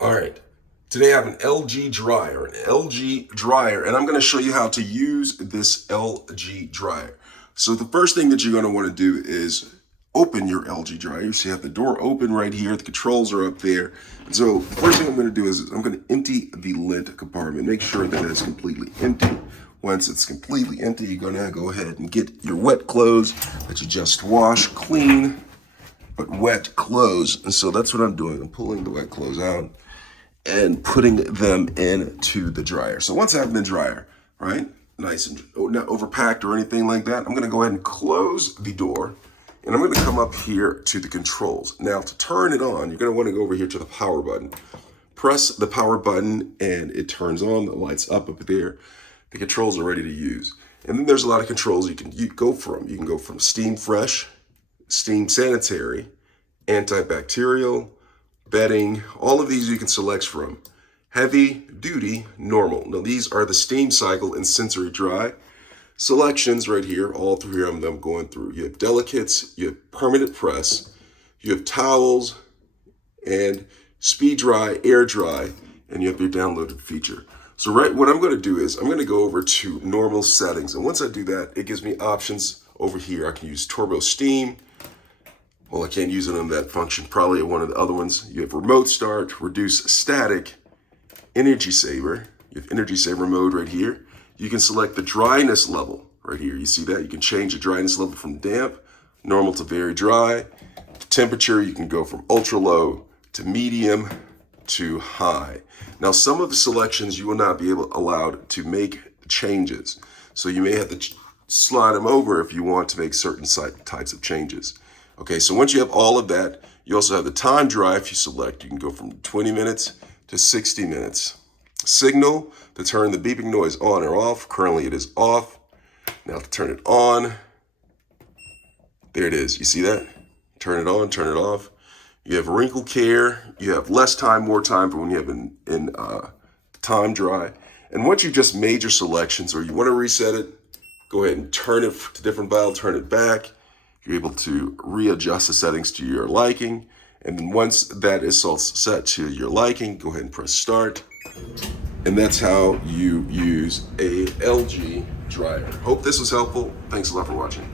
All right, today I have an LG dryer, and I'm gonna show you how to use this LG dryer. So the first thing that you're gonna wanna do is open your LG dryer. So you have the door open right here, the controls are up there. And so the first thing I'm gonna do is I'm gonna empty the lint compartment, make sure that it's completely empty. Once it's completely empty, you're gonna go ahead and get your wet clothes that you just washed, clean, but wet clothes. And so that's what I'm doing. I'm pulling the wet clothes out and putting them into the dryer. So once I have them in the dryer, right, nice and not overpacked or anything like that, I'm gonna go ahead and close the door, and I'm gonna come up here to the controls. Now to turn it on, you're gonna wanna go over here to the power button. Press the power button and it turns on, the lights up there. The controls are ready to use. And then there's a lot of controls you can go from. You can go from steam fresh, steam sanitary, antibacterial, bedding, all of these you can select from. Heavy, duty, normal. Now these are the steam cycle and sensory dry selections right here, all through here I'm going through. You have delicates, you have permanent press, you have towels, and speed dry, air dry, and you have your downloaded feature. So what I'm gonna do is I'm gonna go over to normal settings. And once I do that, it gives me options over here. I can use turbo steam. Well, I can't use it on that function, probably one of the other ones. You have remote start, reduce static, energy saver. You have energy saver mode right here. You can select the dryness level right here. You see that? You can change the dryness level from damp, normal to very dry. The temperature, you can go from ultra low to medium to high. Now, some of the selections you will not be allowed to make changes. So you may have to slide them over if you want to make certain types of changes. Okay, so once you have all of that, you also have the time dry. If you select, you can go from 20 minutes to 60 minutes. Signal to turn the beeping noise on or off. Currently it is off. Now to turn it on, there it is. You see that? Turn it on, turn it off. You have wrinkle care. You have less time, more time for when you have in time dry. And once you've just made your selections or you want to reset it, go ahead and turn it to different dial, turn it back. You're able to readjust the settings to your liking. And then once that is all set to your liking, go ahead and press start. And that's how you use a LG dryer. Hope this was helpful. Thanks a lot for watching.